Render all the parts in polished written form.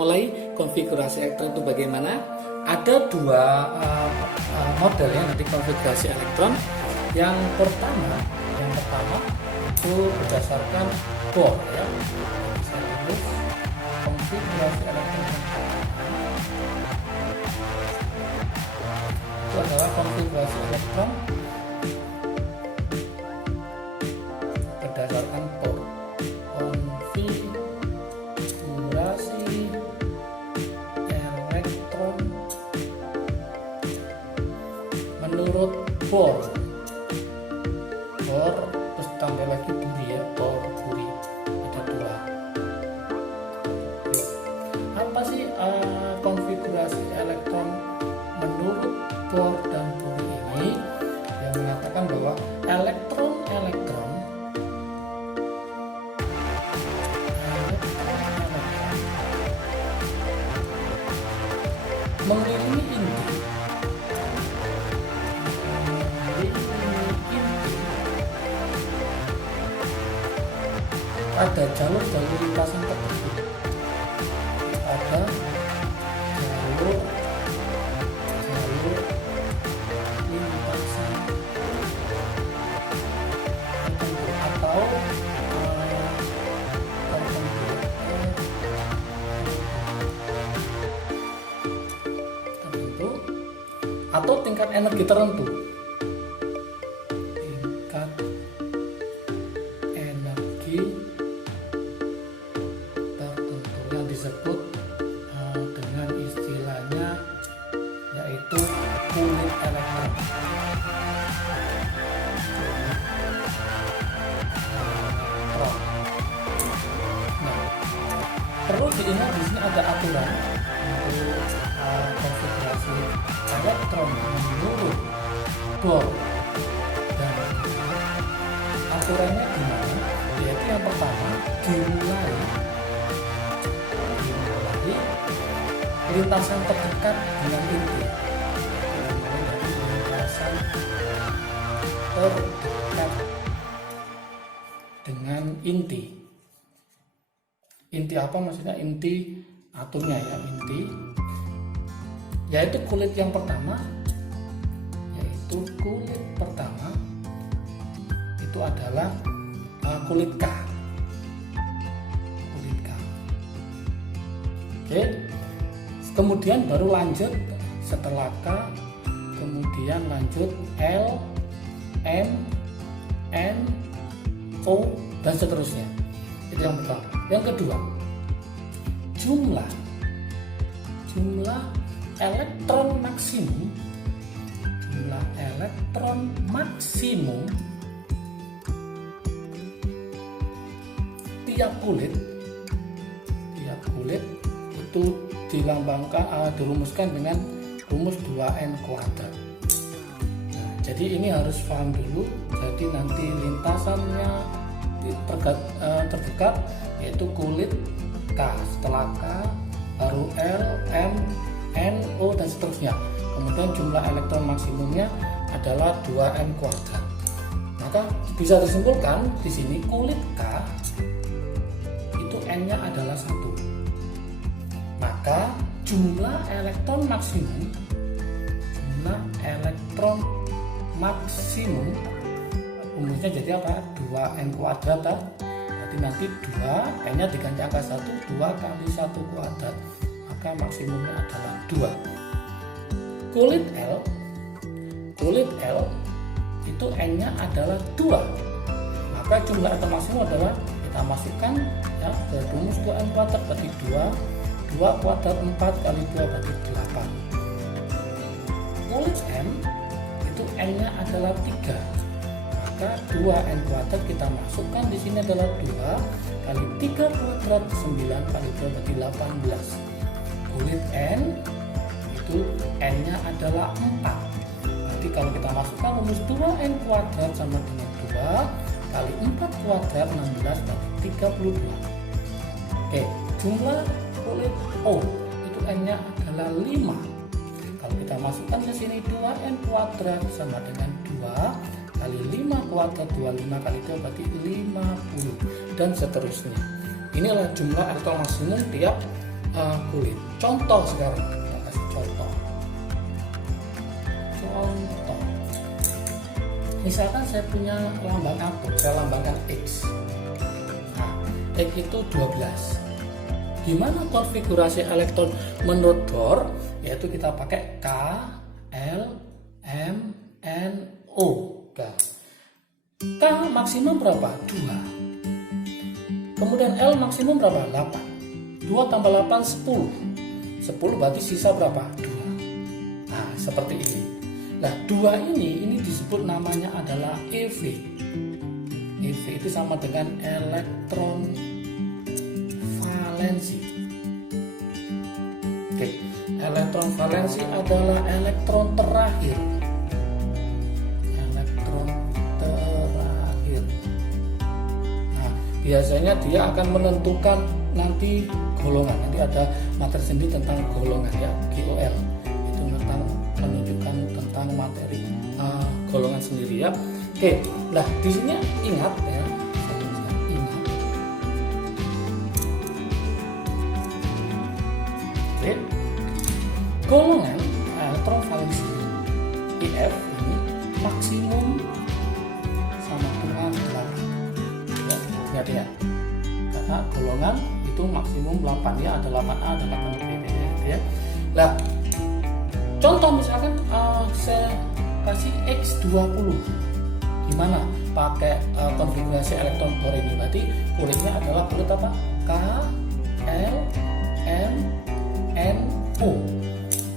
Mulai konfigurasi elektron itu bagaimana? Ada dua model ya nanti konfigurasi elektron. Yang pertama itu berdasarkan bor ya. Saya tulis konfigurasi elektron itu adalah konfigurasi elektron berdasarkan bor. Menurut bor terus tambah lagi buri ya, buri ada dua. Apa sih konfigurasi elektron menurut bor dan buri ini? Yang mengatakan bahwa elektron mengelilingi inti ada jalur lintasan tertentu, ada jalur lintasan tertentu atau tingkat energi tertentu. Yang disebut dengan istilahnya yaitu kulit elektron. Nah, perlu diingat di sini ada aturan untuk konfigurasi elektron menurut bor dan aturannya gimana? Yaitu yang pertama dimulai lintasan terdekat dengan inti. Lintasan terdekat dengan inti. Inti apa maksudnya? Inti atomnya ya, inti. Yaitu kulit yang pertama, itu adalah kulit K. Oke. Kemudian baru lanjut setelah K, kemudian lanjut L, M, N, O dan seterusnya. Itu yang pertama. Yang kedua, jumlah elektron maksimum tiap kulit itu dirumuskan dengan rumus 2n kuadrat. Nah, jadi ini harus paham dulu. Jadi nanti lintasannya terdekat yaitu kulit K, setelah K baru L, M, N, O dan seterusnya. Kemudian jumlah elektron maksimumnya adalah 2n kuadrat. Maka bisa disimpulkan di sini kulit K itu n-nya adalah 1. Maka jumlah elektron maksimum rumusnya jadi apa? 2n kuadrat. Jadi nanti 2 n-nya diganti angka 1, 2 kali 1 kuadrat, maka maksimumnya adalah 2. Kulit L itu n-nya adalah 2. Maka jumlah elektron maksimum adalah kita masukkan ya ke rumus 2n kuadrat, berarti 2 kuadrat 4 kali 2 berarti 8. Kulit M itu n-nya adalah 3. Maka 2n kuadrat kita masukkan di sini adalah 2 kali 3 kuadrat 9 kali 2 berarti 18. Kulit N itu n-nya adalah 4. Berarti kalau kita masukkan rumus 2n kuadrat sama dengan 2 kali 4 kuadrat 16 berarti 32. Oke, jumlah kulit O itu n-nya adalah 5. Kalau kita masukkan ke sini 2n kuadrat sama dengan 2 kali 5 kuadrat 25 kali 2 berarti 50 dan seterusnya. Inilah jumlah elektron maksimum tiap kulit. Contoh sekarang, kita kasih contoh. Misalkan saya punya lambang atom, saya lambangkan X. Nah, X itu 12. Gimana konfigurasi elektron menurut Bohr? Yaitu kita pakai K, L, M, N, O. K maksimum berapa? 2. Kemudian L maksimum berapa? 8. 2 tambah 8, 10. 10 berarti sisa berapa? 2. Nah, seperti ini. Nah, 2 ini disebut namanya adalah EV. EV itu sama dengan elektron valensi. Oke, elektron valensi adalah elektron terakhir. Elektron terakhir. Nah, biasanya dia akan menentukan nanti golongan. Nanti ada materi sendiri tentang golongan ya, GOL. Itu menunjukkan tentang materi golongan sendiri ya. Oke, nah di sini ingat ya. Oke, golongan elektron valensi EF ini maksimum sama dengan 8 ya, ingat ya, karena golongan itu maksimum 8 ya, ada 8A, ada 8B ya. Nah, contoh misalkan saya kasih X20, gimana pakai konfigurasi elektron Bohr ini? Berarti kulitnya adalah kulit apa? K, L, M, N, O.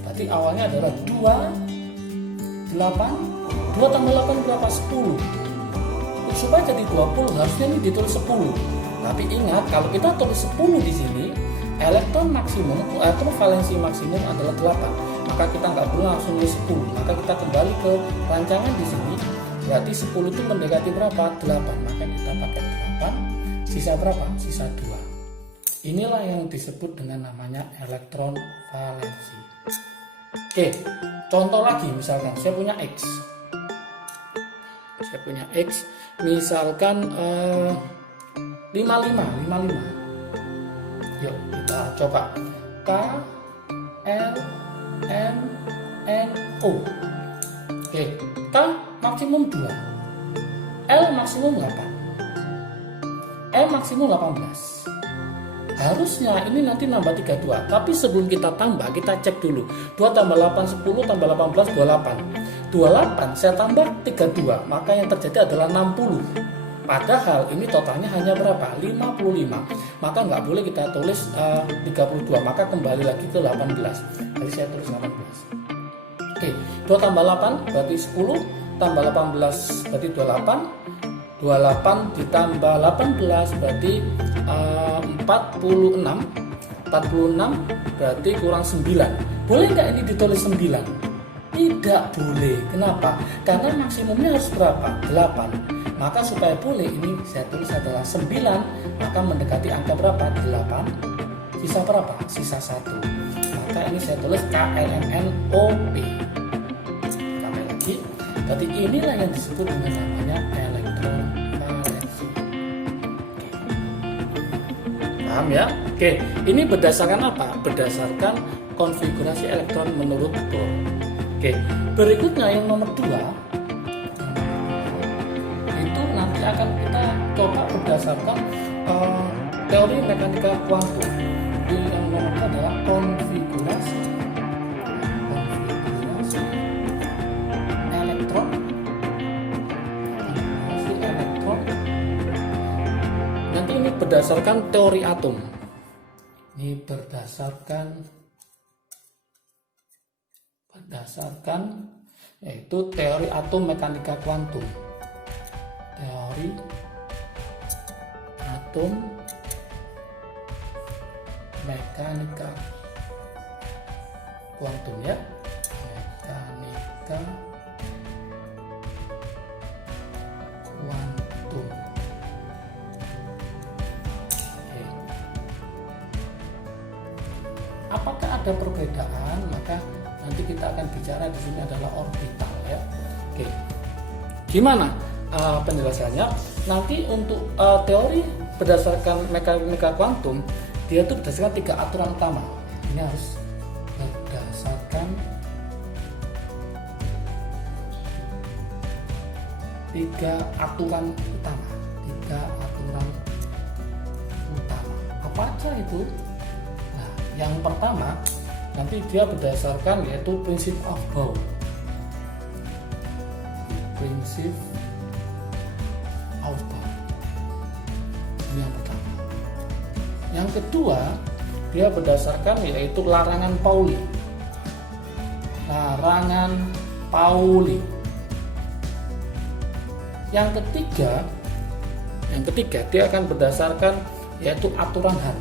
Berarti awalnya adalah 2, 8, 2 tambah 8 berapa? 10. Supaya jadi 20 harusnya ini ditulis 10. Tapi ingat, kalau kita tulis 10 di sini, elektron maksimum, elektron valensi maksimum adalah 8. Maka kita nggak perlu langsung tulis 10. Maka kita kembali ke rancangan di sini. Berarti 10 itu mendekati berapa? 8. Maka kita pakai 8. Sisa berapa? Sisa 2. Inilah yang disebut dengan namanya elektron valensi. Oke, contoh lagi misalkan saya punya X. Saya punya X, misalkan 55. Yuk kita coba. K, L, M, N, O. Oke, K maksimum 2, L maksimum 8, M maksimum 18. Harusnya ini nanti nambah 32. Tapi sebelum kita tambah, kita cek dulu. 2 tambah 8, 10, tambah 18, 28. 28 saya tambah 32, maka yang terjadi adalah 60. Padahal ini totalnya hanya berapa? 55. Maka nggak boleh kita tulis 32, maka kembali lagi ke 18. Jadi saya tulis 18. Oke, 2 tambah 8 berarti 10, tambah 18 berarti 28. 28 ditambah 18 berarti 46. 46 berarti kurang 9. Boleh nggak ini ditulis 9? Tidak boleh. Kenapa? Karena maksimumnya harus berapa? 8. Maka supaya boleh ini saya tulis adalah 9. Maka mendekati angka berapa? 8. Sisa berapa? Sisa 1. Maka ini saya tulis KLMNOP. Tambah lagi. Jadi inilah yang disebut dengan namanya elektron valensi. Paham ya? Oke, ini berdasarkan apa? Berdasarkan konfigurasi elektron menurut Bohr. Oke, berikutnya yang nomor 2 itu nanti akan kita coba berdasarkan teori mekanika kuantum. Yang nomor 2 adalah konfigurasi elektron. Nanti ini berdasarkan teori atom. Ini berdasarkan yaitu teori atom mekanika kuantum. Teori atom mekanika kuantum ya. Mekanika kuantum. Oke. Apakah ada perbedaan? Maka nanti kita akan bicara di sini adalah orbital ya. Oke. Gimana penjelasannya? Nanti untuk teori berdasarkan mekanika kuantum, dia itu berdasarkan 3 aturan utama. Ini harus berdasarkan 3 aturan utama. 3 aturan utama. Apa aja itu? Nah, yang pertama nanti dia berdasarkan yaitu prinsip Aufbau. Prinsip Aufbau. Ini yang pertama. Yang kedua, dia berdasarkan yaitu larangan Pauli. Larangan Pauli. Yang ketiga dia akan berdasarkan yaitu aturan Han.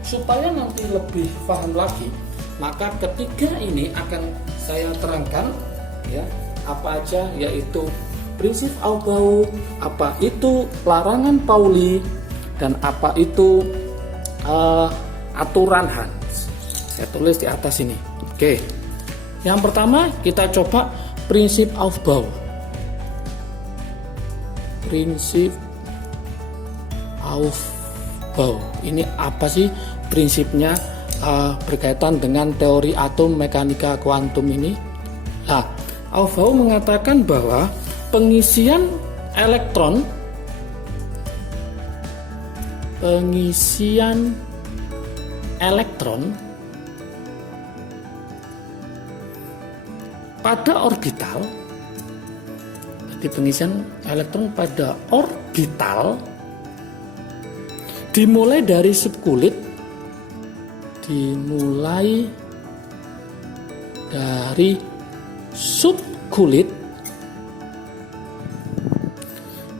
Supaya nanti lebih paham lagi, maka ketiga ini akan saya terangkan ya, apa aja yaitu prinsip Aufbau, apa itu larangan Pauli, dan apa itu aturan Hans. Saya tulis di atas ini. Oke. Yang pertama kita coba prinsip Aufbau. Prinsip Aufbau. Ini apa sih prinsipnya berkaitan dengan teori atom mekanika kuantum ini? Nah, Aufbau mengatakan bahwa pengisian elektron pada orbital, jadi pengisian elektron pada orbital dimulai dari subkulit,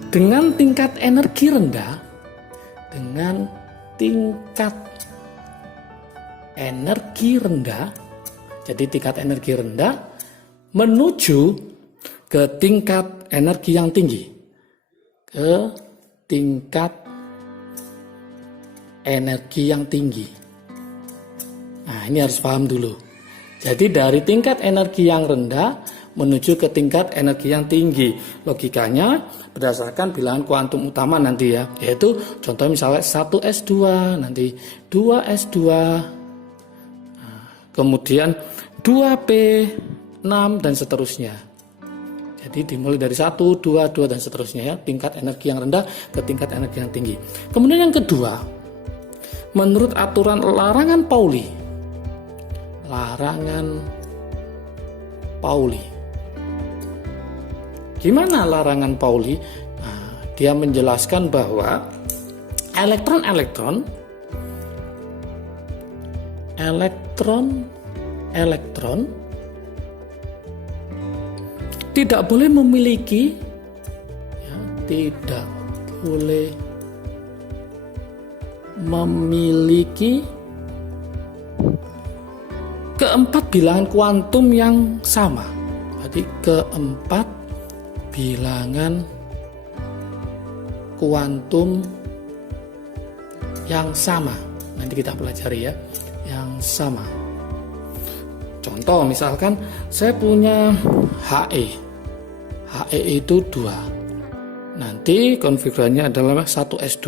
dengan tingkat energi rendah, jadi tingkat energi rendah menuju ke tingkat energi yang tinggi, Nah, ini harus paham dulu. Jadi dari tingkat energi yang rendah menuju ke tingkat energi yang tinggi. Logikanya berdasarkan bilangan kuantum utama nanti ya, yaitu contoh misalnya 1s2, nanti 2s2, kemudian 2p6 dan seterusnya. Jadi dimulai dari 1, 2, 2 dan seterusnya ya, tingkat energi yang rendah ke tingkat energi yang tinggi. Kemudian yang kedua, menurut aturan larangan Pauli. Gimana larangan Pauli? Nah, dia menjelaskan bahwa elektron tidak boleh memiliki keempat bilangan kuantum yang sama. Jadi keempat bilangan kuantum yang sama. Nanti kita pelajari ya, yang sama. Contoh misalkan saya punya He itu 2. Nanti konfigurasinya adalah 1s2.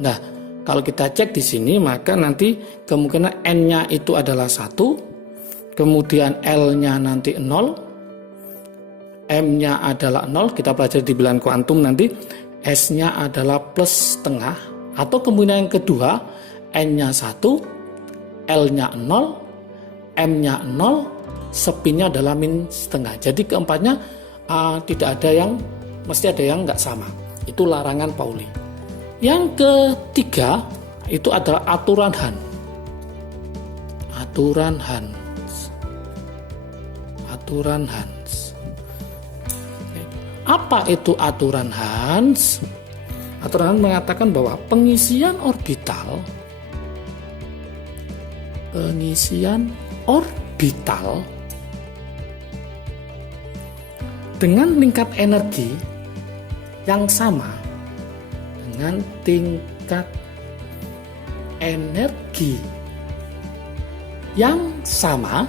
Nah, kalau kita cek di sini maka nanti kemungkinan N-nya itu adalah 1, kemudian L-nya nanti 0, M-nya adalah 0, kita pelajari di bilangan kuantum nanti, S-nya adalah plus setengah, atau kemungkinan yang kedua N-nya 1, L-nya 0, M-nya 0, spin-nya adalah min setengah. Jadi keempatnya tidak ada yang, mesti ada yang nggak sama. Itu larangan Pauli. Yang ketiga itu adalah aturan Han. Apa itu aturan Hans? Aturan Hans mengatakan bahwa pengisian orbital dengan tingkat energi yang sama dengan tingkat energi yang sama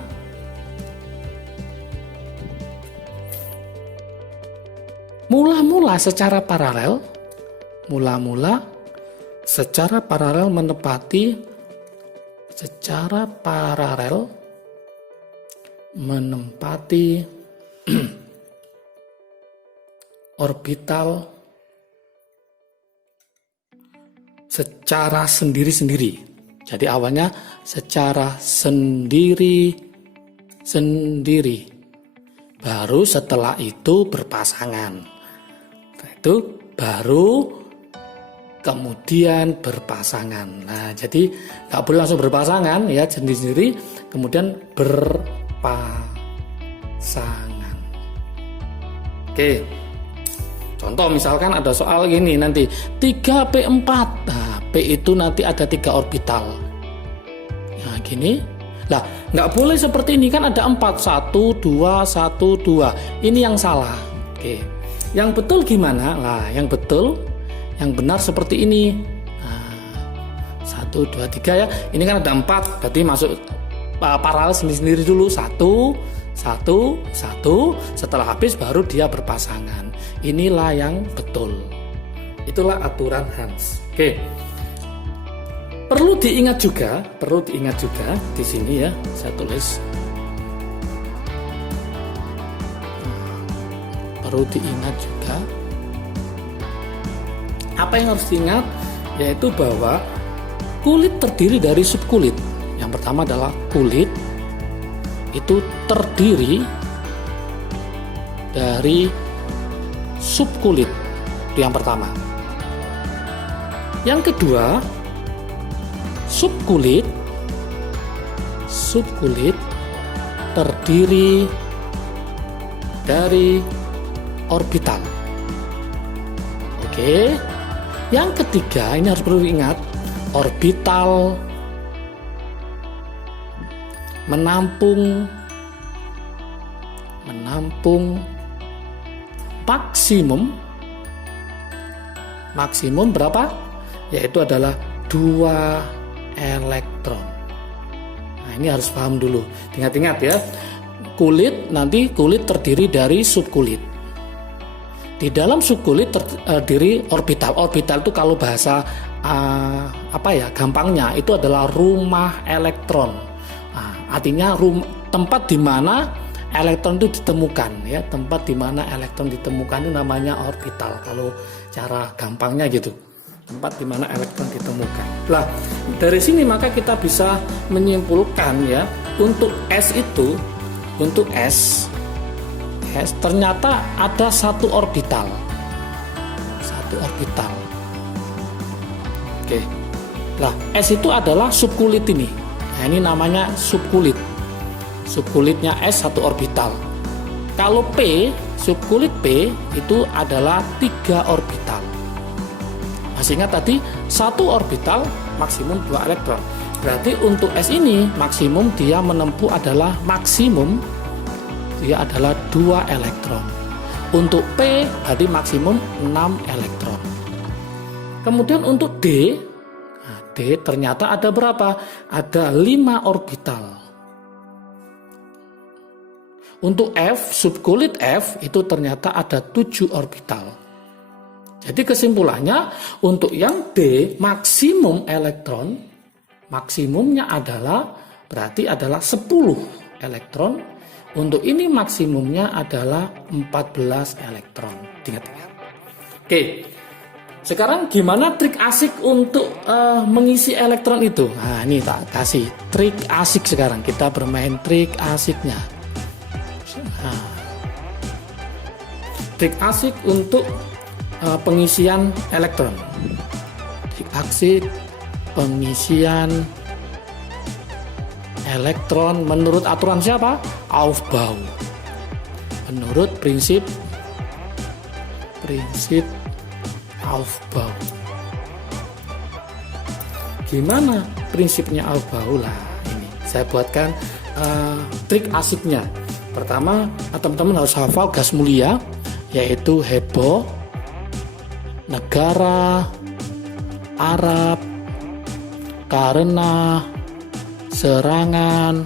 Mula-mula secara paralel menempati orbital secara sendiri-sendiri. Jadi awalnya secara sendiri-sendiri. Baru setelah itu berpasangan. Itu baru kemudian berpasangan. Nah, jadi nggak boleh langsung berpasangan ya, sendiri-sendiri, kemudian berpasangan. Oke. Contoh misalkan ada soal gini nanti 3P4. Nah, P itu nanti ada 3 orbital. Nah, gini. Lah, nggak boleh seperti ini kan ada 4, 1, 2, 1, 2. Ini yang salah. Oke. Yang betul gimana? Nah, yang benar seperti ini. Nah, 1, 2, 3 ya. Ini kan ada 4, berarti masuk paralel sendiri-sendiri dulu. 1, 1, 1. Setelah habis baru dia berpasangan. Inilah yang betul. Itulah aturan Hans. Oke. Perlu diingat juga di sini ya, saya tulis. Perlu diingat juga. Apa yang harus diingat? Yaitu bahwa kulit terdiri dari subkulit. Yang pertama adalah kulit itu terdiri dari subkulit. Itu yang pertama. Yang kedua, subkulit terdiri dari orbital. Oke. Yang ketiga, ini harus perlu diingat, orbital menampung maksimum berapa? Yaitu adalah 2 elektron. Nah, ini harus paham dulu. Ingat-ingat ya. Kulit terdiri dari subkulit. Di dalam subkulit terdiri orbital. Orbital itu kalau bahasa gampangnya itu adalah rumah elektron. Nah, artinya tempat di mana elektron itu ditemukan ya. Tempat di mana elektron ditemukan itu namanya orbital kalau cara gampangnya gitu. Tempat di mana elektron ditemukan. Nah, dari sini maka kita bisa menyimpulkan ya, untuk S ternyata ada satu orbital. Oke. Nah, S itu adalah subkulit ini. Nah, ini namanya subkulit. Subkulitnya S satu orbital. Kalau P, subkulit P itu adalah 3 orbital. Masih ingat tadi satu orbital maksimum 2 elektron. Berarti untuk S ini maksimum dia menempuh adalah 2 elektron. Untuk P berarti maksimum 6 elektron. Kemudian untuk D ternyata ada berapa? Ada 5 orbital. Untuk F, subkulit F itu ternyata ada 7 orbital. Jadi kesimpulannya untuk yang D maksimum elektron, maksimumnya berarti adalah 10 elektron. Untuk ini maksimumnya adalah 14 elektron. Ingat-ingat. Oke. Sekarang gimana trik asik untuk mengisi elektron itu? Nah, ini tak kasih trik asik sekarang. Kita bermain trik asiknya. Nah, trik asik untuk pengisian elektron. Trik asik pengisian elektron menurut aturan siapa? Aufbau. Menurut prinsip Aufbau. Gimana prinsipnya Aufbau? Lah, ini saya buatkan trik asiknya. Pertama, teman-teman harus hafal gas mulia, yaitu heboh, negara Arab karena serangan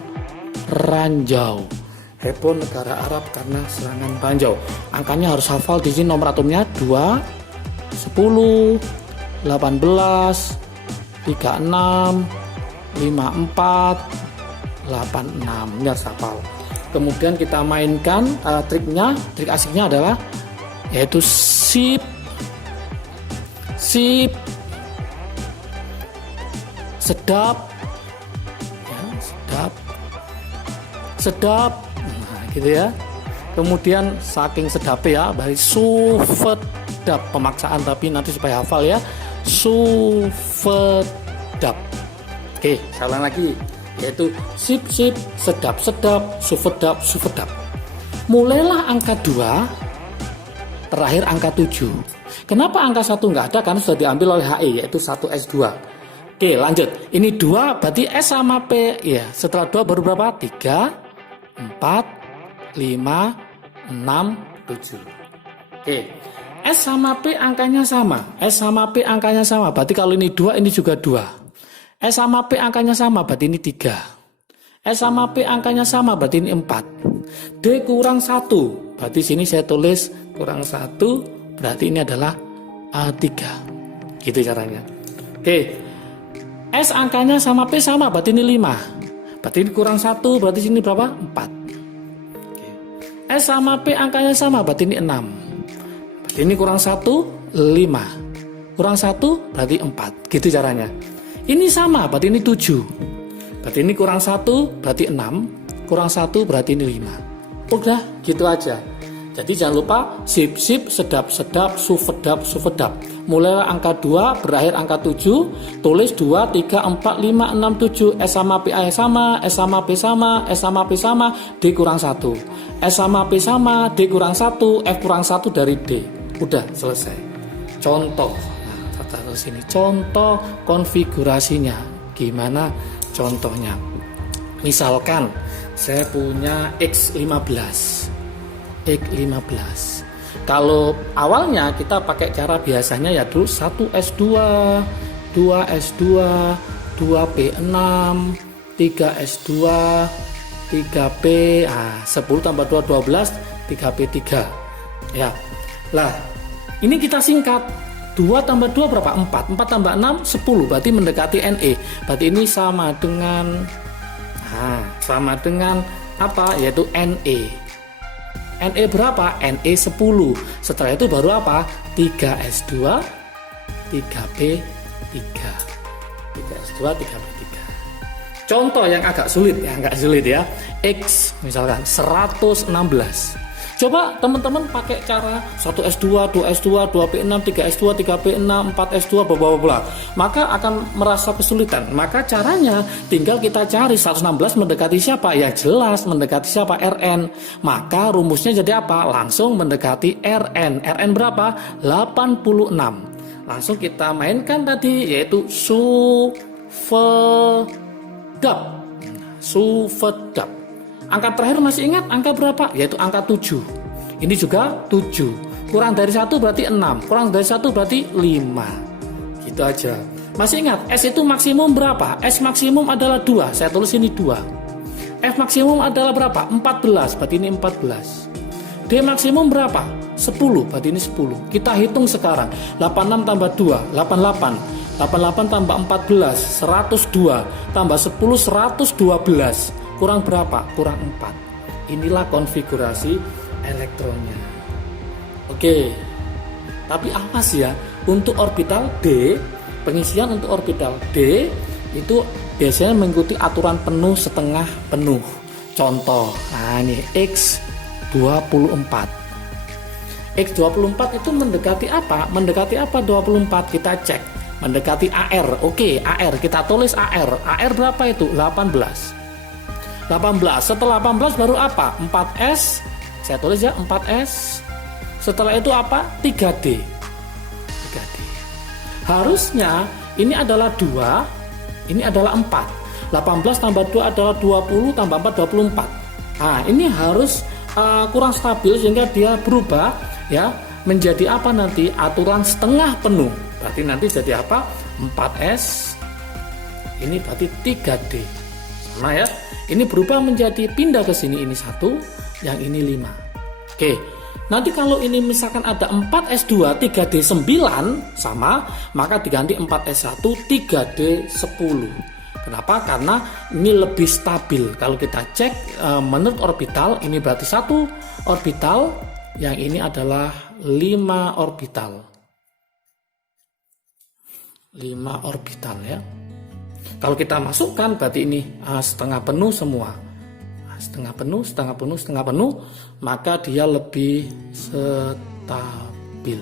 ranjau. heboh negara Arab karena serangan Banjau. Angkanya harus hafal di sini nomor atomnya 2, 10, 18, 36, 54, 86. Ini harus hafal. Kemudian kita mainkan trik asiknya adalah yaitu sip, sedap, ya, sedap, nah gitu ya. Kemudian saking sedapnya ya, dari sufedap, pemaksaan tapi nanti supaya hafal ya, sufedap. Oke, salah lagi, yaitu sip, sedap, sufedap. Mulailah angka 2, terakhir angka 7. Kenapa angka 1 nggak ada? Karena sudah diambil oleh HE, yaitu 1S2. Oke, lanjut. Ini 2 berarti S sama P. Ya, setelah 2 baru berapa? 3, 4, 5, 6, 7. Oke. S sama P angkanya sama. Berarti kalau ini 2, ini juga 2. S sama P angkanya sama, berarti ini 3. S sama P angkanya sama, berarti ini 4. D kurang 1, berarti sini saya tulis kurang 1, berarti ini adalah 3. Gitu caranya. Oke. S angkanya sama P sama, berarti ini 5. Berarti ini kurang 1, berarti sini berapa? 4. Oke. S sama P angkanya sama, berarti ini 6. Berarti ini kurang 1, 5. Kurang 1, berarti 4. Gitu caranya. Ini sama, berarti ini 7. Berarti ini kurang 1, berarti 6. Kurang 1, berarti ini 5. Udah, gitu aja. Jadi jangan lupa sip, sedap, sufedap. Mulai angka 2, berakhir angka 7. Tulis 2, 3, 4, 5, 6, 7. S sama P sama, S sama P sama, S sama P sama, D kurang 1. S sama P sama, D kurang 1, F kurang 1 dari D. Udah, selesai. Contoh. Taruh sini contoh konfigurasinya. Gimana contohnya? Misalkan saya punya X15. Kalau awalnya kita pakai cara biasanya ya dulu 1S2, 2S2, 2P6, 3S2, 3P, 10 tambah 2 12, 3P3. Ya. Lah, ini kita singkat. 2 tambah 2 berapa? 4. 4 tambah 6, 10. Berarti mendekati NE. Berarti ini sama dengan apa? Yaitu NE. NE berapa? NE 10. Setelah itu baru apa? 3S2, 3P3. 3S2, 3P3. Contoh yang agak sulit ya. X misalkan 116. Coba teman-teman pakai cara 1S2, 2S2, 2P6, 3S2, 3P6, 4S2, bla. Maka akan merasa kesulitan. Maka caranya tinggal kita cari 116 mendekati siapa? Ya jelas mendekati siapa? RN. Maka rumusnya jadi apa? Langsung mendekati RN. RN berapa? 86. Langsung kita mainkan tadi yaitu sufedap. Angka terakhir masih ingat angka berapa? Yaitu angka 7. Ini juga 7. Kurang dari 1 berarti 6. Kurang dari 1 berarti 5. Gitu aja. Masih ingat S itu maksimum berapa? S maksimum adalah 2. Saya tulis ini 2. F maksimum adalah berapa? 14. Berarti ini 14. D maksimum berapa? 10. Berarti ini 10. Kita hitung sekarang. 86 tambah 2, 88. 88 tambah 14, 102. Tambah 10, 112. Kurang berapa? Kurang 4. Inilah konfigurasi elektronnya. Oke. Tapi apa sih ya? Untuk orbital D, pengisian untuk orbital D itu biasanya mengikuti aturan penuh setengah penuh. Contoh, ini X24. X24 itu mendekati apa? Mendekati apa 24? Kita cek. Mendekati AR. Oke, AR. Kita tulis AR. AR berapa itu? 18. 18. Setelah 18 baru apa? 4S. Saya tulis ya 4S. Setelah itu apa? 3D. 3D. Harusnya ini adalah 2, ini adalah 4. 18 tambah 2 adalah 20, tambah 4 24. Ini harus kurang stabil sehingga dia berubah ya menjadi apa nanti? Aturan setengah penuh. Berarti nanti jadi apa? 4S. Ini berarti 3D. Nah ya, ini berubah menjadi pindah ke sini, ini 1, yang ini 5. Oke, nanti kalau ini misalkan ada 4S2 3D9 sama, maka diganti 4S1 3D10. Kenapa? Karena ini lebih stabil. Kalau kita cek menurut orbital, ini berarti 1 orbital, yang ini adalah 5 orbital. 5 orbital ya. Kalau kita masukkan berarti ini setengah penuh semua. Setengah penuh, maka dia lebih stabil.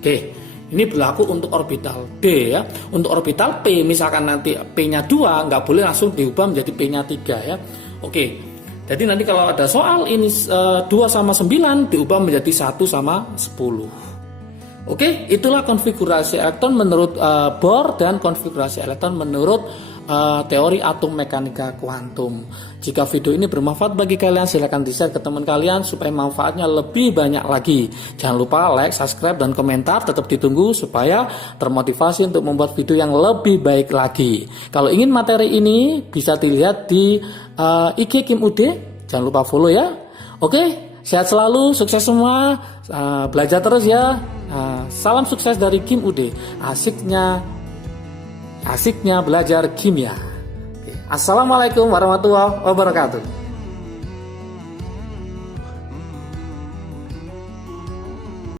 Oke, ini berlaku untuk orbital D ya. Untuk orbital P, misalkan nanti P-nya 2, nggak boleh langsung diubah menjadi P-nya 3 ya. Oke, jadi nanti kalau ada soal ini 2 sama 9 diubah menjadi 1 sama 10. Oke, itulah konfigurasi elektron menurut Bohr dan konfigurasi elektron menurut teori atom mekanika kuantum. Jika video ini bermanfaat bagi kalian, silahkan di-share ke teman kalian supaya manfaatnya lebih banyak lagi. Jangan lupa like, subscribe, dan komentar tetap ditunggu supaya termotivasi untuk membuat video yang lebih baik lagi. Kalau ingin materi ini bisa dilihat di IG Kim Ude. Jangan lupa follow ya. Oke, sehat selalu, sukses semua, belajar terus ya. Salam sukses dari Kim Ude. Asiknya belajar kimia. Assalamualaikum warahmatullahi wabarakatuh.